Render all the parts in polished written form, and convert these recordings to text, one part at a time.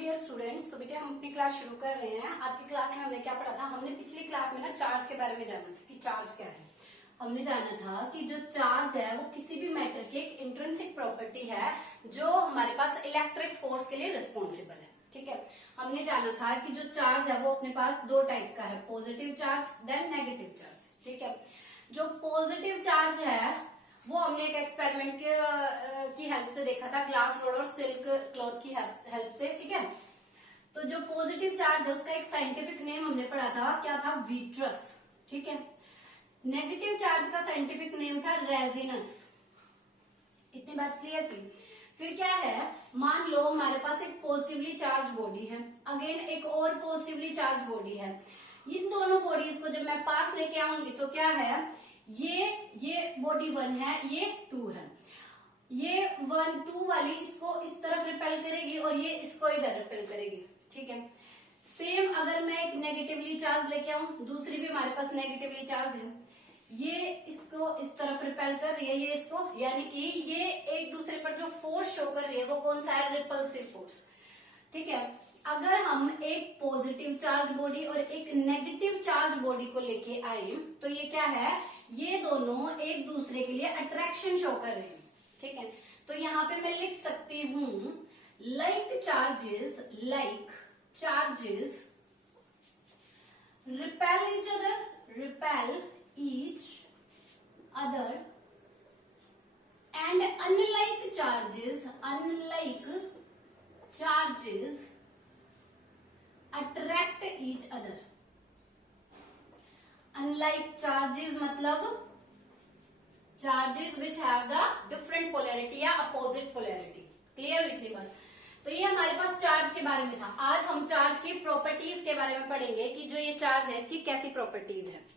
Dear students, तो बेटे हम अपनी क्लास शुरू कर रहे हैं। आज की क्लास में हमने क्या पढ़ा था? हमने पिछली क्लास में ना चार्ज के बारे में जाना था कि चार्ज क्या है। हमने जाना था कि जो चार्ज है वो किसी भी मैटर की एक इंट्रिंसिक प्रॉपर्टी है जो हमारे पास इलेक्ट्रिक फोर्स के लिए रिस्पॉन्सिबल है। ठीक है, हमने जाना था कि जो चार्ज है वो अपने पास दो टाइप का है, positive charge then negative charge. ठीक है, जो पॉजिटिव चार्ज है वो हमने एक एक्सपेरिमेंट की हेल्प से देखा था, ग्लास रोड और सिल्क क्लॉथ की हेल्प से। ठीक है, तो जो पॉजिटिव चार्ज है उसका एक साइंटिफिक नेम हमने पढ़ा था, क्या था? वीट्रस। ठीक है, नेगेटिव चार्ज का साइंटिफिक नेम था रेजिनस। इतनी बात क्लियर थी। फिर क्या है, मान लो हमारे पास एक पॉजिटिवली चार्ज बॉडी है, अगेन एक और पॉजिटिवली चार्ज बॉडी है। इन दोनों बॉडीज को जब मैं पास लेके आऊंगी तो क्या है, ये बॉडी 1 है, ये 2 है। ये 1 2 वाली इसको इस तरफ रिपेल करेगी और ये इसको इधर रिपेल करेगी। ठीक है, सेम अगर मैं एक नेगेटिवली चार्ज लेके आऊं, दूसरी भी हमारे पास नेगेटिवली चार्ज है, ये इसको इस तरफ रिपेल कर रही है, ये इसको, यानी कि ये एक दूसरे पर जो फोर्स शो कर रही है वो कौन सा है? Repulsive force. ठीक है, अगर हम एक पॉजिटिव चार्ज बॉडी और एक नेगेटिव चार्ज बॉडी को लेके आए तो ये क्या है, ये दोनों एक दूसरे के लिए अट्रैक्शन शो कर रहे हैं। ठीक है, तो यहाँ पे मैं लिख सकती हूं like charges repel each other and unlike charges attract each other। unlike charges मतलब charges which have the different polarity या opposite polarity। क्लियर हुई इतनी बात? तो ये हमारे पास चार्ज के बारे में था। आज हम चार्ज की प्रॉपर्टीज के बारे में पढ़ेंगे कि जो ये चार्ज है इसकी कैसी प्रॉपर्टीज है।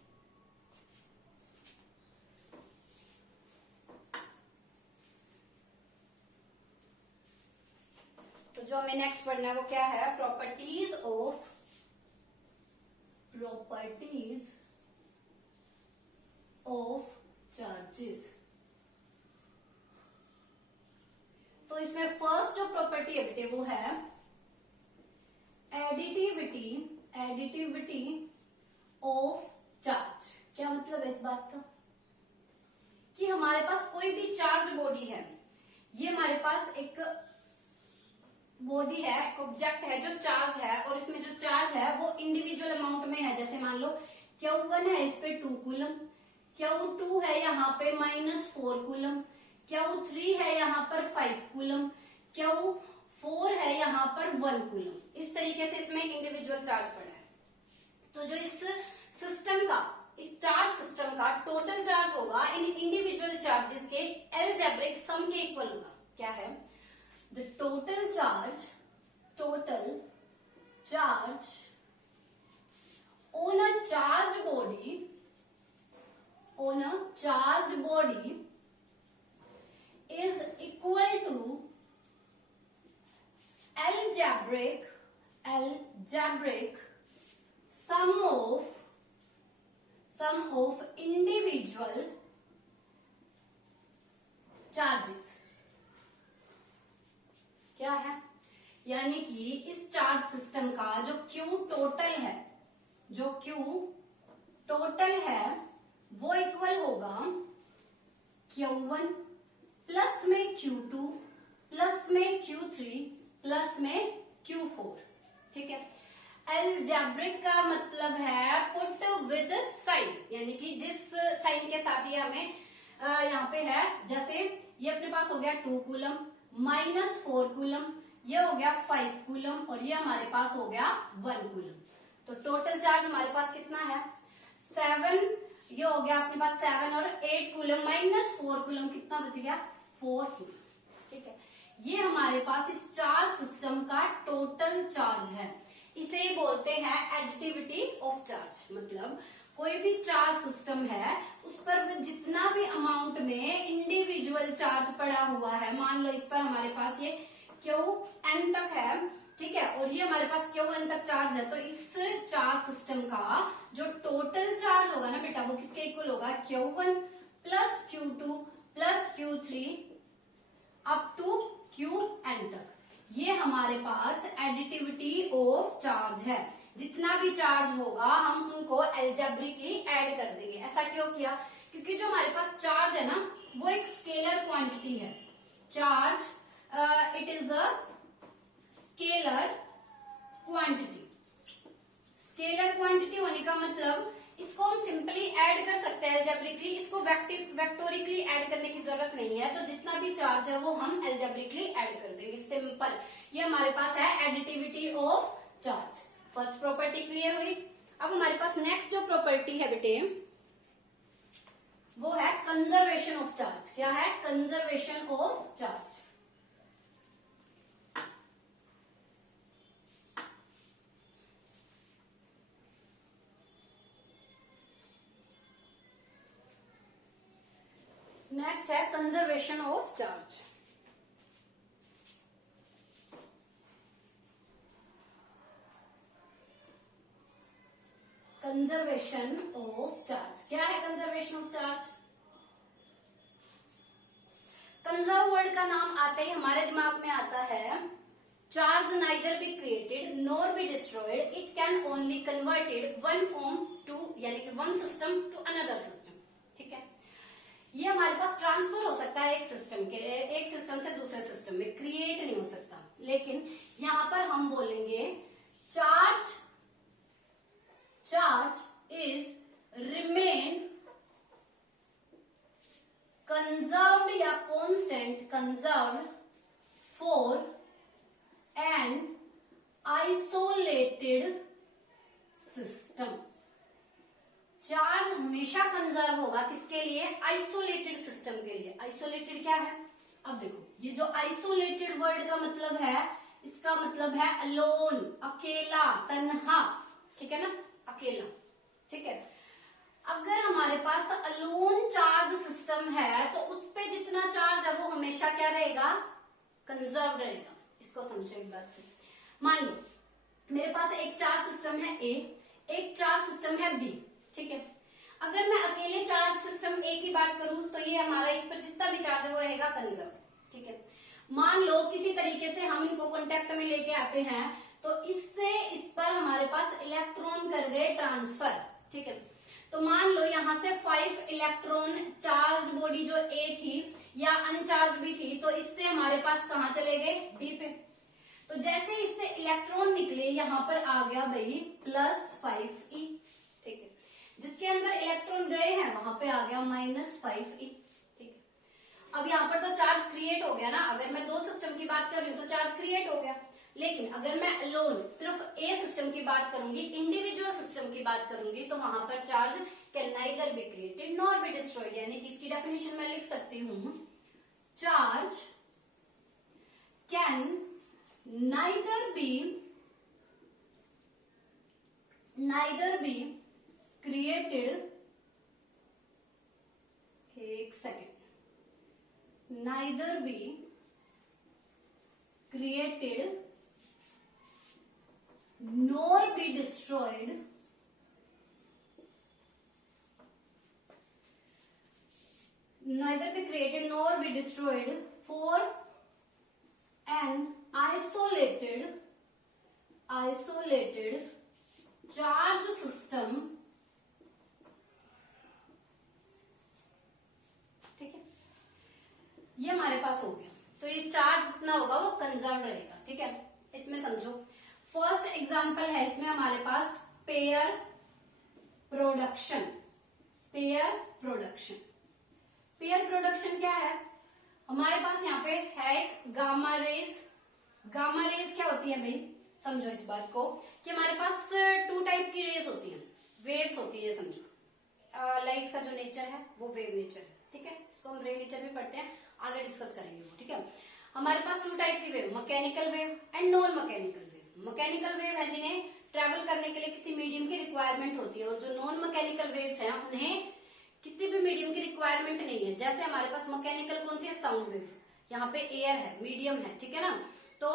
जो हमें नेक्स्ट पढ़ना है वो क्या है? Properties of charges. तो इसमें फर्स्ट जो प्रॉपर्टी है बेटे वो है एडिटिविटी ऑफ चार्ज। क्या मतलब है इस बात का? कि हमारे पास कोई भी चार्ज बॉडी है, ये हमारे पास एक बॉडी है, एक ऑब्जेक्ट है जो चार्ज है, और इसमें जो चार्ज है वो इंडिविजुअल अमाउंट में है। जैसे मान लो Q1 है, इस पे 2 कूलम, Q2 है यहाँ पे -4 कूलम, Q3 है यहाँ पर 5 कूलम, Q4 है यहाँ पर 1 कूलम। इस तरीके से इसमें इंडिविजुअल चार्ज पड़ा है। तो जो इस सिस्टम का, इस चार्ज सिस्टम का टोटल चार्ज होगा इन इंडिविजुअल चार्जेस के एलजेब्रिक सम के इक्वल होगा। क्या है? The total charge on a charged body is equal to algebraic sum of individual charges। क्या है? यानी कि इस चार्ज सिस्टम का जो Q टोटल है वो इक्वल होगा Q1 प्लस में Q2 प्लस में Q3 प्लस में Q4। ठीक है, एल्जेब्रिक का मतलब है पुट विद साइन, यानी कि जिस साइन के साथ ये हमें यहाँ पे है, जैसे ये अपने पास हो गया 2 कूलम -4 कूलम, ये हो गया 5 कूलम और ये हमारे पास हो गया 1 कूलम। तो टोटल चार्ज हमारे पास कितना है? 7। ये हो गया अपने पास 7 और 8 कूलम -4 कूलम, कितना बच गया? 4 कूलम। ठीक है, ये हमारे पास इस चार्ज सिस्टम का टोटल चार्ज है। इसे बोलते हैं एडिटिविटी ऑफ चार्ज। मतलब कोई भी चार्ज सिस्टम है उस पर जितना भी अमाउंट में इंडिविजुअल चार्ज पड़ा हुआ है, मान लो इस पर हमारे पास ये Qn तक है, ठीक है, और ये हमारे पास Qn तक चार्ज है, तो इस चार्ज सिस्टम का जो टोटल चार्ज होगा ना बेटा वो किसके इक्वल होगा? Q1 plus Q2 plus Q3 up to Qn तक। ये हमारे पास एडिटिविटी ऑफ चार्ज है। जितना भी चार्ज होगा हम उनको एल्जेब्रिकली ऐड कर देंगे। ऐसा क्यों किया? क्योंकि जो हमारे पास चार्ज है ना वो एक स्केलर क्वांटिटी है। Charge it is a scalar quantity. Scalar quantity होने का मतलब इसको हम सिंपली ऐड कर सकते हैं एल्जेब्रिकली, इसको वेक्टोरिकली ऐड करने की जरूरत नहीं है। तो जितना भी चार्ज है वो हम एल्जेब्रिकली ऐड कर देंगे, सिंपल। ये हमारे पास है additivity of charge. First property clear हुई। अब हमारे पास नेक्स्ट जो प्रॉपर्टी है बेटे वो है कंजर्वेशन ऑफ चार्ज। क्या है? Conservation of charge. नेक्स्ट है conservation of charge. Conservation of charge क्या है? Conservation of charge, conserve word का नाम आते ही हमारे दिमाग में आता है charge neither be created nor be destroyed, it can only converted one form to, यानी कि one system to another system. ठीक है, ये हमारे पास ट्रांसफर हो सकता है एक सिस्टम से दूसरे सिस्टम में, क्रिएट नहीं हो सकता। लेकिन यहां पर हम बोलेंगे चार्ज इज रिमेन कंजर्व्ड या constant, conserved for an isolated system. Charge हमेशा कंजर्व होगा किसके लिए? आइसोलेटेड सिस्टम के लिए। आइसोलेटेड क्या है? अब देखो, ये जो आइसोलेटेड वर्ड का मतलब है, इसका मतलब है अलोन, अकेला, तन्हा। ठीक है ना, अकेला। ठीक है, अगर हमारे पास अलोन चार्ज सिस्टम है तो उस पे जितना चार्ज है वो हमेशा क्या रहेगा? कंजर्व रहेगा। इसको समझो एक बात से। मान लो मेरे पास एक चार्ज सिस्टम है ए, एक चार्ज सिस्टम है बी। ठीक है, अगर मैं अकेले चार्ज सिस्टम ए की बात करूं तो ये हमारा इस पर जितना भी चार्ज है वो रहेगा कंजर्व। ठीक है, मान लो किसी तरीके से हम इनको कांटेक्ट में लेके आते हैं तो इससे इस पर हमारे पास इलेक्ट्रॉन कर गए ट्रांसफर। ठीक है, तो मान लो यहां से 5 इलेक्ट्रॉन चार्ज बॉडी जो ए थी या अनचार्ज भी थी, तो इससे हमारे पास कहां चले गए? बी पे। तो जैसे इससे इलेक्ट्रॉन निकले यहां पर आ गया भाई +5e। ठीक है, जिसके अंदर इलेक्ट्रॉन गए हैं वहां पे आ गया -5e। ठीक है, अब यहाँ पर तो चार्ज क्रिएट हो गया ना। अगर मैं दो सिस्टम की बात कर रही हूँ तो चार्ज क्रिएट हो गया, लेकिन अगर मैं अलोन सिर्फ ए सिस्टम की बात करूंगी, इंडिविजुअल सिस्टम की बात करूंगी, तो वहां पर charge can neither be created nor be destroyed. यानी कि इसकी डेफिनेशन मैं लिख सकती हूँ, charge can neither be created, एक second, neither be created nor be destroyed for an isolated charge system। ठीक है, ये हमारे पास हो गया। तो ये चार्ज जितना होगा वो कंजर्व रहेगा। ठीक है, इसमें समझो फर्स्ट एग्जांपल है, इसमें हमारे पास पेयर प्रोडक्शन। पेयर प्रोडक्शन क्या है? हमारे पास यहाँ पे है एक गामा रेस। गामा रेस क्या होती है भाई? समझो इस बात को कि हमारे पास 2 टाइप की रेस होती हैं, वेव्स होती है। समझो लाइट का जो नेचर है वो वेव नेचर है। ठीक है, इसको हम रे नेचर भी पढ़ते हैं, आगे डिस्कस करेंगे वो। ठीक है, हमारे पास 2 टाइप की wave, mechanical wave and non mechanical wave. Mechanical wave है जिन्हें ट्रेवल करने के लिए किसी मीडियम की रिक्वायरमेंट होती है, और जो नॉन मैकेनिकल वेव्स हैं उन्हें किसी भी मीडियम की रिक्वायरमेंट नहीं है। जैसे हमारे पास मैकेनिकल कौन सी है? Sound wave. यहाँ पे एयर है, मीडियम है। ठीक है ना, तो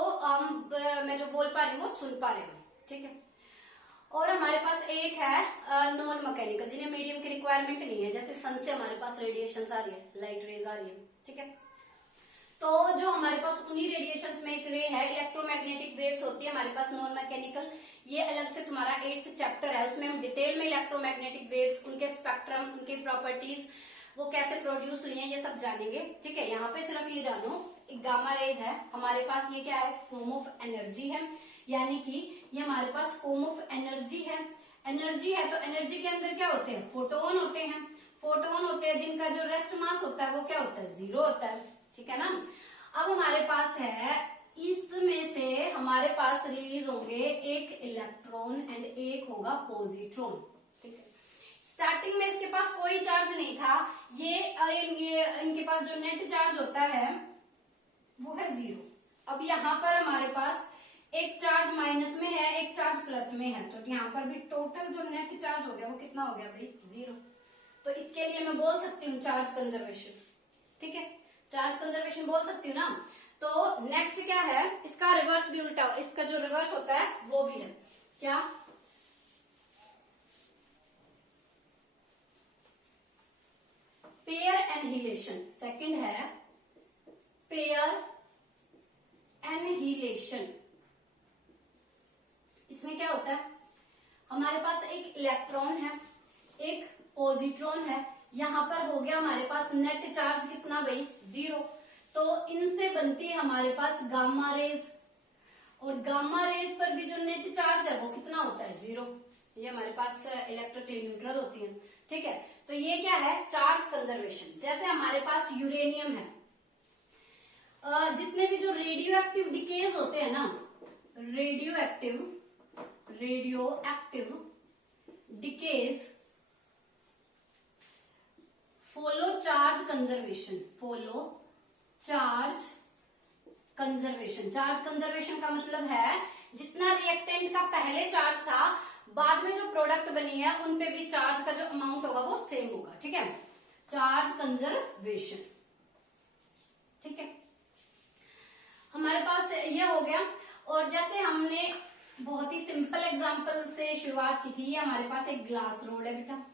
मैं जो बोल पा रही हूँ वो सुन पा रहे हो। ठीक है, और हमारे पास एक है नॉन मैकेनिकल, जिन्हें मीडियम की रिक्वायरमेंट नहीं है। जैसे सन से हमारे पास रेडिएशन आ रही है, लाइट रेज आ रही है। ठीक है, तो जो हमारे पास उन्हीं रेडिएशंस में एक रे है, इलेक्ट्रोमैग्नेटिक वेव्स होती है हमारे पास नॉन मैकेनिकल। ये अलग से तुम्हारा 8th चैप्टर है, उसमें हम डिटेल में इलेक्ट्रोमैग्नेटिक वेव्स, उनके स्पेक्ट्रम, उनके प्रॉपर्टीज, वो कैसे प्रोड्यूस हुई है, ये सब जानेंगे। ठीक है, यहाँ पे सिर्फ ये जानो गामा रेज है हमारे पास, ये क्या है, फॉर्म ऑफ एनर्जी है, यानी कि ये हमारे पास फॉर्म ऑफ एनर्जी है। एनर्जी है तो एनर्जी के अंदर क्या होते हैं, फोटोन होते हैं। फोटोन होते हैं जिनका जो रेस्ट मास होता है वो क्या होता है, 0 होता है। ठीक है ना। अब हमारे पास है, इसमें से हमारे पास रिलीज होंगे एक इलेक्ट्रॉन एंड एक होगा पॉजिट्रॉन। ठीक है, स्टार्टिंग में इसके पास कोई चार्ज नहीं था, ये इनके पास जो नेट चार्ज होता है वो है 0। अब यहाँ पर हमारे पास एक चार्ज माइनस में है, एक चार्ज प्लस में है, तो यहाँ पर भी टोटल जो नेट चार्ज हो गया वो कितना हो गया भाई, 0। तो इसके लिए मैं बोल सकती हूँ चार्ज कंजर्वेशन। ठीक है, चार्ज कंजर्वेशन बोल सकती हूँ ना। तो नेक्स्ट क्या है, इसका रिवर्स भी उल्टा, इसका जो रिवर्स होता है वो भी है क्या, पेयर एनहिलेशन। सेकंड है पेयर एनहिलेशन। इसमें क्या होता है, हमारे पास एक इलेक्ट्रॉन है, एक पॉजिट्रॉन है, यहां पर हो गया हमारे पास नेट चार्ज कितना भाई, 0। तो इनसे बनती है हमारे पास गामा रेज, और गामा रेज पर भी जो नेट चार्ज है वो कितना होता है, 0। ये हमारे पास इलेक्ट्रिकली न्यूट्रल होती है। ठीक है, तो ये क्या है, चार्ज कंजर्वेशन। जैसे हमारे पास यूरेनियम है, जितने भी जो रेडियो एक्टिव डिकेज होते हैं ना, radio active decays follow charge conservation, follow charge conservation. Charge conservation का मतलब है जितना रिएक्टेंट का पहले चार्ज था, बाद में जो प्रोडक्ट बनी है उन पे भी चार्ज का जो अमाउंट होगा वो सेम होगा। ठीक है, चार्ज कंजर्वेशन। ठीक है, हमारे पास ये हो गया। और जैसे हमने बहुत ही सिंपल एग्जांपल से शुरुआत की थी, ये हमारे पास एक ग्लास रोड है बेटा,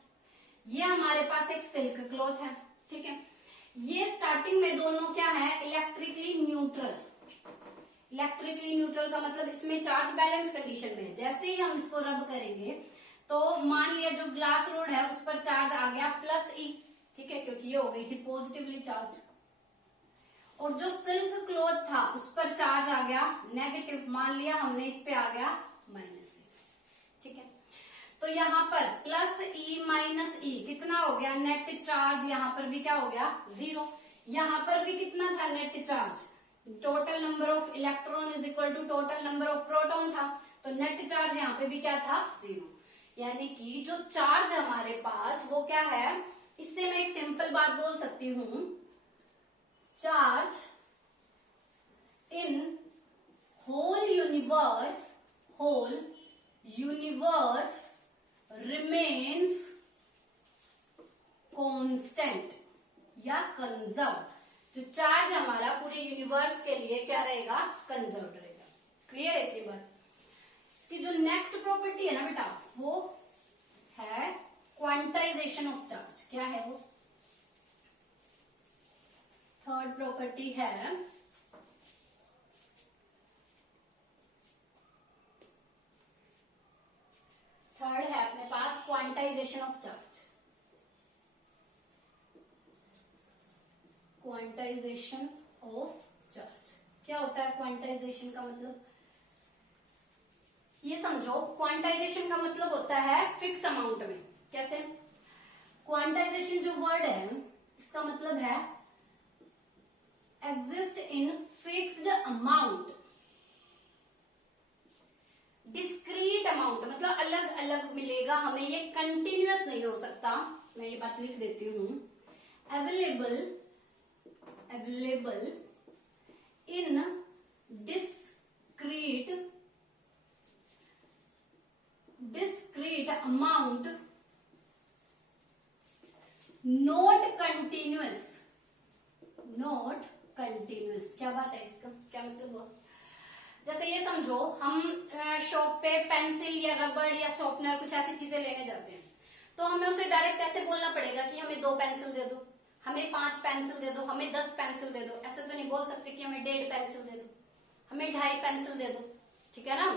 ये हमारे पास एक सिल्क क्लॉथ है। ठीक है, ये स्टार्टिंग में दोनों क्या है, इलेक्ट्रिकली न्यूट्रल। इलेक्ट्रिकली न्यूट्रल का मतलब इसमें चार्ज बैलेंस कंडीशन में है। जैसे ही हम इसको रब करेंगे तो मान लिया जो ग्लास रोड है उस पर चार्ज आ गया +E। ठीक है, क्योंकि ये हो गई थी पॉजिटिवली चार्ज। और जो सिल्क क्लॉथ था उस पर चार्ज आ गया नेगेटिव, मान लिया हमने इस पे आ गया -E। ठीक है, तो यहाँ पर +E - E कितना हो गया, नेट चार्ज। यहाँ पर भी क्या हो गया, 0। यहाँ पर भी कितना था net charge, total number of electron is equal to total number of proton था, तो नेट चार्ज यहाँ पे भी क्या था, 0। यानी कि जो चार्ज हमारे पास वो क्या है, इससे मैं एक सिंपल बात बोल सकती हूँ, charge in whole universe remains constant या कंजर्व। जो चार्ज हमारा पूरे यूनिवर्स के लिए क्या रहेगा, कंजर्व रहेगा। क्लियर है इतनी बात। इसकी जो नेक्स्ट प्रॉपर्टी है ना बेटा, वो है क्वांटाइजेशन ऑफ चार्ज। क्या है वो, थर्ड प्रॉपर्टी है अपने पास quantization of charge. Quantization of charge क्या होता है, क्वांटाइजेशन का मतलब ये समझो, क्वांटाइजेशन का मतलब होता है फिक्स अमाउंट में। कैसे, क्वांटाइजेशन जो वर्ड है इसका मतलब है exist in fixed amount, discrete amount, मतलब अलग अलग मिलेगा हमें, ये कंटिन्यूअस नहीं हो सकता। मैं ये बात लिख देती हूं, available in discrete amount, not continuous। क्या बात है इसका, क्या मतलब हुआ, जैसे ये समझो हम शॉप पे पेंसिल या रबड़ या शॉर्पनर कुछ ऐसी चीजें लेने जाते हैं, तो हमें उसे डायरेक्ट ऐसे बोलना पड़ेगा कि हमें 2 पेंसिल दे दो, हमें 5 पेंसिल दे दो, हमें 10 पेंसिल दे दो। ऐसे तो नहीं बोल सकते कि हमें 1.5 पेंसिल दे दो, हमें 2.5 पेंसिल दे दो, ठीक है ना।